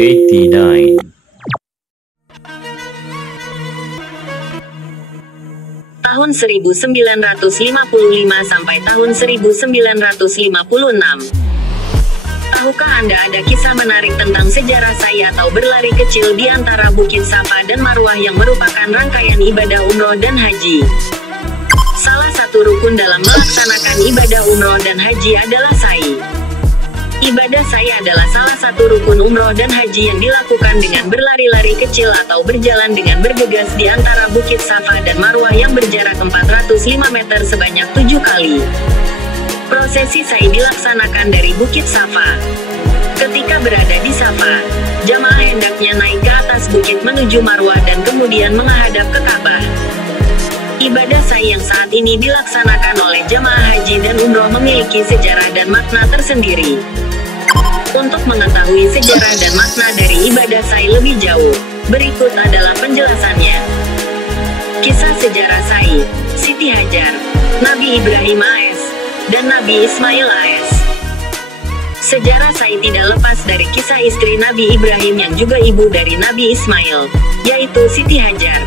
89. Tahun 1955 sampai tahun 1956. Tahukah Anda ada kisah menarik tentang sejarah sa'i atau berlari kecil di antara Bukit Safa dan Marwah yang merupakan rangkaian ibadah umroh dan haji? Salah satu rukun dalam melaksanakan ibadah umroh dan haji adalah sa'i. Ibadah sa'i adalah salah satu rukun umroh dan haji yang dilakukan dengan berlari-lari kecil atau berjalan dengan bergegas di antara Bukit Safa dan Marwah yang berjarak 405 meter sebanyak 7 kali. Prosesi sa'i dilaksanakan dari Bukit Safa. Ketika berada di Safa, jamaah hendaknya naik ke atas bukit menuju Marwah dan kemudian menghadap ke Ka'bah. Ibadah sa'i yang saat ini dilaksanakan oleh jamaah haji dan umroh memiliki sejarah dan makna tersendiri. Untuk mengetahui sejarah dan makna dari ibadah sa'i lebih jauh, berikut adalah penjelasannya. Kisah sejarah sa'i, Siti Hajar, Nabi Ibrahim AS, dan Nabi Ismail AS. Sejarah sa'i tidak lepas dari kisah istri Nabi Ibrahim yang juga ibu dari Nabi Ismail, yaitu Siti Hajar.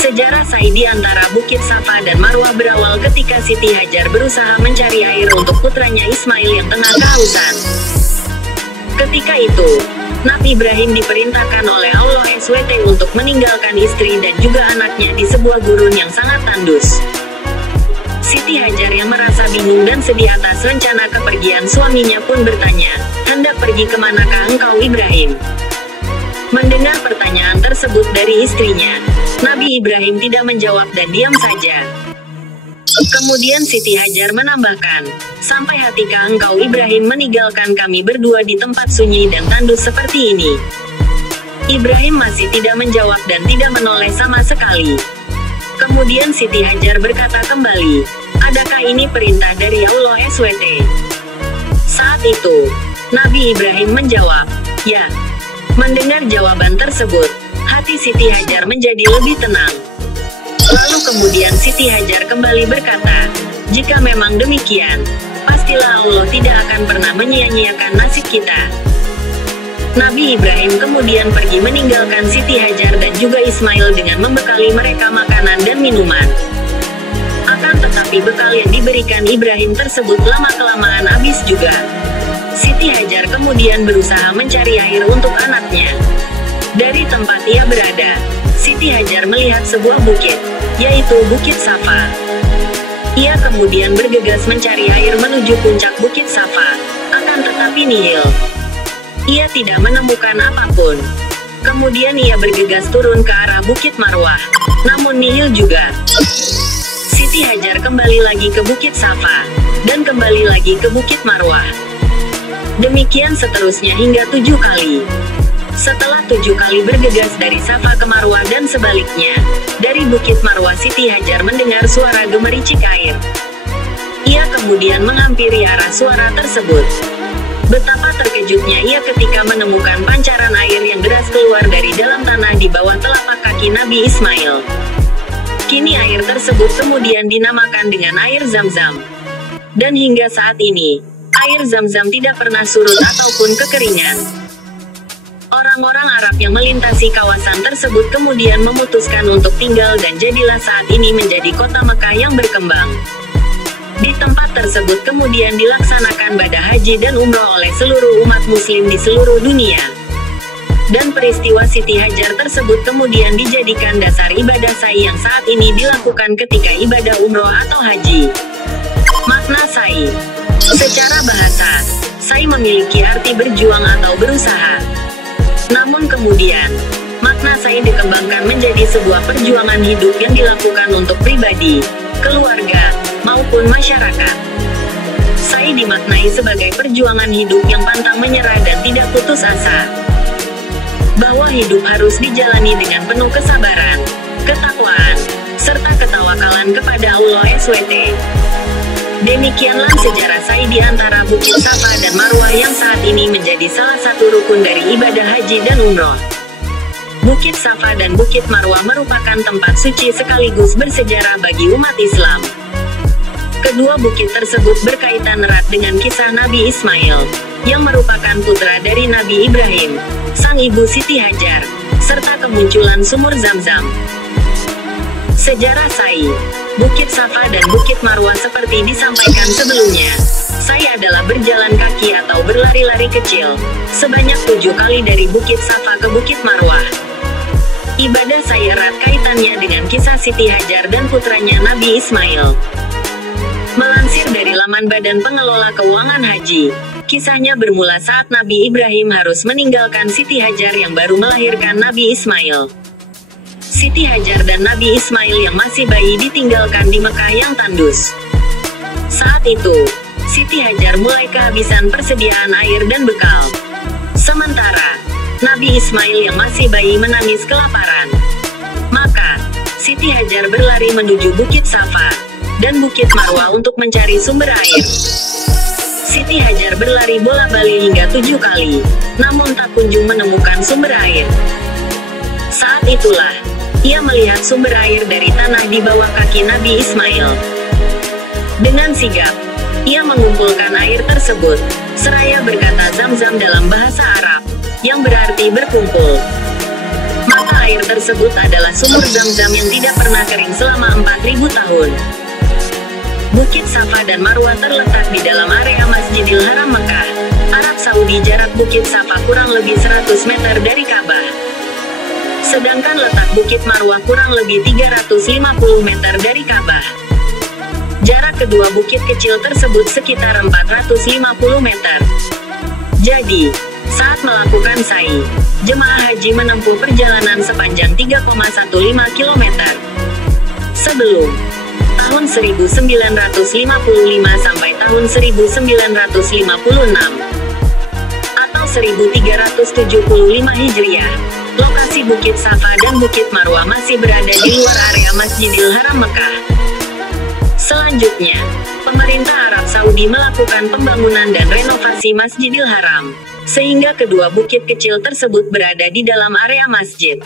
Sejarah sa'i di antara Bukit Safa dan Marwah berawal ketika Siti Hajar berusaha mencari air untuk putranya Ismail yang tengah kehausan. Ketika itu, Nabi Ibrahim diperintahkan oleh Allah SWT untuk meninggalkan istri dan juga anaknya di sebuah gurun yang sangat tandus. Siti Hajar yang merasa bingung dan sedih atas rencana kepergian suaminya pun bertanya, "Hendak pergi kemanakah engkau Ibrahim?" Mendengar pertanyaan tersebut dari istrinya, Nabi Ibrahim tidak menjawab dan diam saja. Kemudian Siti Hajar menambahkan, "Sampai hatikah engkau Ibrahim meninggalkan kami berdua di tempat sunyi dan tandus seperti ini?" Ibrahim masih tidak menjawab dan tidak menoleh sama sekali. Kemudian Siti Hajar berkata kembali, "Adakah ini perintah dari Allah SWT?" Saat itu, Nabi Ibrahim menjawab, "Ya." Mendengar jawaban tersebut, hati Siti Hajar menjadi lebih tenang. Lalu kemudian Siti Hajar kembali berkata, "Jika memang demikian, pastilah Allah tidak akan pernah menyia-nyiakan nasib kita." Nabi Ibrahim kemudian pergi meninggalkan Siti Hajar dan juga Ismail dengan membekali mereka makanan dan minuman. Akan tetapi bekal yang diberikan Ibrahim tersebut lama-kelamaan habis juga. Siti Hajar kemudian berusaha mencari air untuk anaknya. Dari tempat ia berada, Siti Hajar melihat sebuah bukit, yaitu Bukit Safa. Ia kemudian bergegas mencari air menuju puncak Bukit Safa, akan tetapi nihil. Ia tidak menemukan apapun. Kemudian ia bergegas turun ke arah Bukit Marwah, namun nihil juga. Siti Hajar kembali lagi ke Bukit Safa, dan kembali lagi ke Bukit Marwah. Demikian seterusnya hingga 7 kali. Setelah 7 kali bergegas dari Safa ke Marwah dan sebaliknya, dari Bukit Marwah Siti Hajar mendengar suara gemericik air. Ia kemudian menghampiri arah suara tersebut. Betapa terkejutnya ia ketika menemukan pancaran air yang deras keluar dari dalam tanah di bawah telapak kaki Nabi Ismail. Kini air tersebut kemudian dinamakan dengan air Zam-Zam. Dan hingga saat ini, air Zam-Zam tidak pernah surut ataupun kekeringan. Orang-orang Arab yang melintasi kawasan tersebut kemudian memutuskan untuk tinggal dan jadilah saat ini menjadi kota Mekah yang berkembang. Di tempat tersebut kemudian dilaksanakan ibadah haji dan umroh oleh seluruh umat muslim di seluruh dunia. Dan peristiwa Siti Hajar tersebut kemudian dijadikan dasar ibadah sa'i yang saat ini dilakukan ketika ibadah umroh atau haji. Makna sa'i. Secara bahasa, sa'i memiliki arti berjuang atau berusaha. Namun kemudian, makna sa'i dikembangkan menjadi sebuah perjuangan hidup yang dilakukan untuk pribadi, keluarga, maupun masyarakat. Sa'i dimaknai sebagai perjuangan hidup yang pantang menyerah dan tidak putus asa. Bahwa hidup harus dijalani dengan penuh kesabaran, ketakwaan, serta ketawakalan kepada Allah SWT. Demikianlah sejarah sa'i di antara Bukit Safa dan Marwah yang saat ini menjadi salah satu rukun dari ibadah haji dan umroh. Bukit Safa dan Bukit Marwah merupakan tempat suci sekaligus bersejarah bagi umat Islam. Kedua bukit tersebut berkaitan erat dengan kisah Nabi Ismail. yang merupakan putra dari Nabi Ibrahim, sang ibu Siti Hajar, serta kemunculan sumur Zam-Zam. Sejarah Sai, Bukit Safa dan Bukit Marwah seperti disampaikan sebelumnya. Sai adalah berjalan kaki atau berlari-lari kecil, sebanyak 7 kali dari Bukit Safa ke Bukit Marwah. Ibadah Sai erat kaitannya dengan kisah Siti Hajar dan putranya Nabi Ismail. Melansir dari laman Badan Pengelola Keuangan Haji, kisahnya bermula saat Nabi Ibrahim harus meninggalkan Siti Hajar yang baru melahirkan Nabi Ismail. Siti Hajar dan Nabi Ismail yang masih bayi ditinggalkan di Mekah yang tandus. Saat itu, Siti Hajar mulai kehabisan persediaan air dan bekal. Sementara, Nabi Ismail yang masih bayi menangis kelaparan. Maka, Siti Hajar berlari menuju Bukit Safa dan Bukit Marwah untuk mencari sumber air. Siti Hajar berlari bola-balik hingga 7 kali, namun tak kunjung menemukan sumber air. Saat itulah, ia melihat sumber air dari tanah di bawah kaki Nabi Ismail. Dengan sigap, ia mengumpulkan air tersebut, seraya berkata Zam-Zam dalam bahasa Arab, yang berarti berkumpul. Mata air tersebut adalah sumur Zam-Zam yang tidak pernah kering selama 4000 tahun. Bukit Safa dan Marwah terletak di dalam area Masjidil Haram Mekah, Arab Saudi. Jarak Bukit Safa kurang lebih 100 meter dari Ka'bah. Sedangkan letak Bukit Marwah kurang lebih 350 meter dari Ka'bah. Jarak kedua bukit kecil tersebut sekitar 450 meter. Jadi, saat melakukan sa'i, jemaah haji menempuh perjalanan sepanjang 3,15 km. Sebelum tahun 1955 sampai tahun 1956 atau 1375 Hijriah, lokasi Bukit Safa dan Bukit Marwah masih berada di luar area Masjidil Haram Mekah. Selanjutnya, pemerintah Arab Saudi melakukan pembangunan dan renovasi Masjidil Haram, sehingga kedua bukit kecil tersebut berada di dalam area masjid.